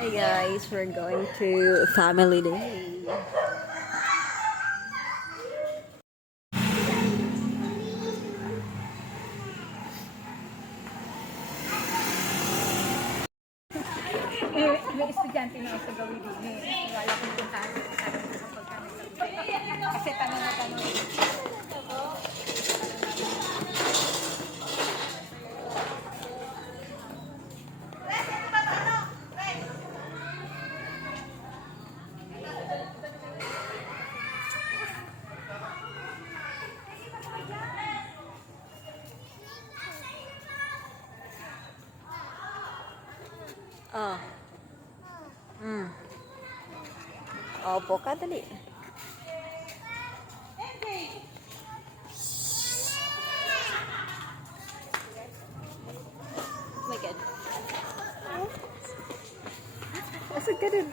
Hi guys, we're going to Family Day. May estudyante na sa gawin din eh. Wala kong puntahan kasi tanong na tanong. Oh. Opo ka, dali. Oh my God. Asag ka dun.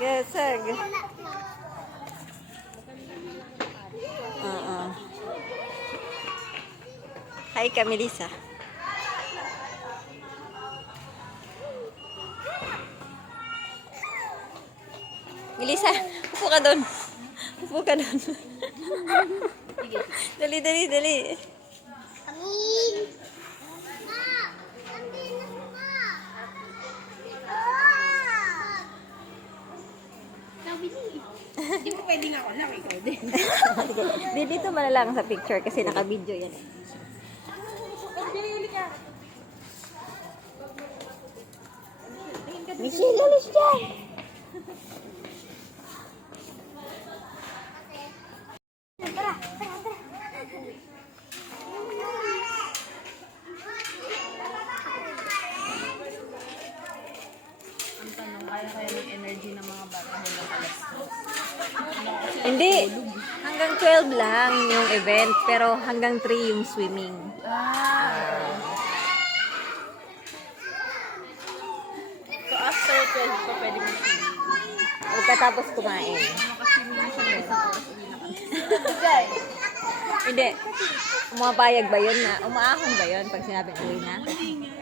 Gasag. Hi ka, Melissa. Melissa, upo ka doon. Upo ka doon. Dali, dali, dali. Amin! Ma! Amin na ma! Hindi mo pwedeng ako lang, ikaw din. Di, dito man lang sa picture kasi naka-video yan. Michelle, alis dyan! Ang tanong, kaya ng energy ng mga bata hanggang alas 2. Hindi. Hanggang 12 lang yung event, pero hanggang 3 yung swimming. So after 12 pa pwede mo swimming. Pagkatapos kumain. Makaswimming siya ng isang oras uwi na kami. Hindi. Umapayag ba yun na? Umaahon ba yun pag sinabing uwi na? Hindi nga.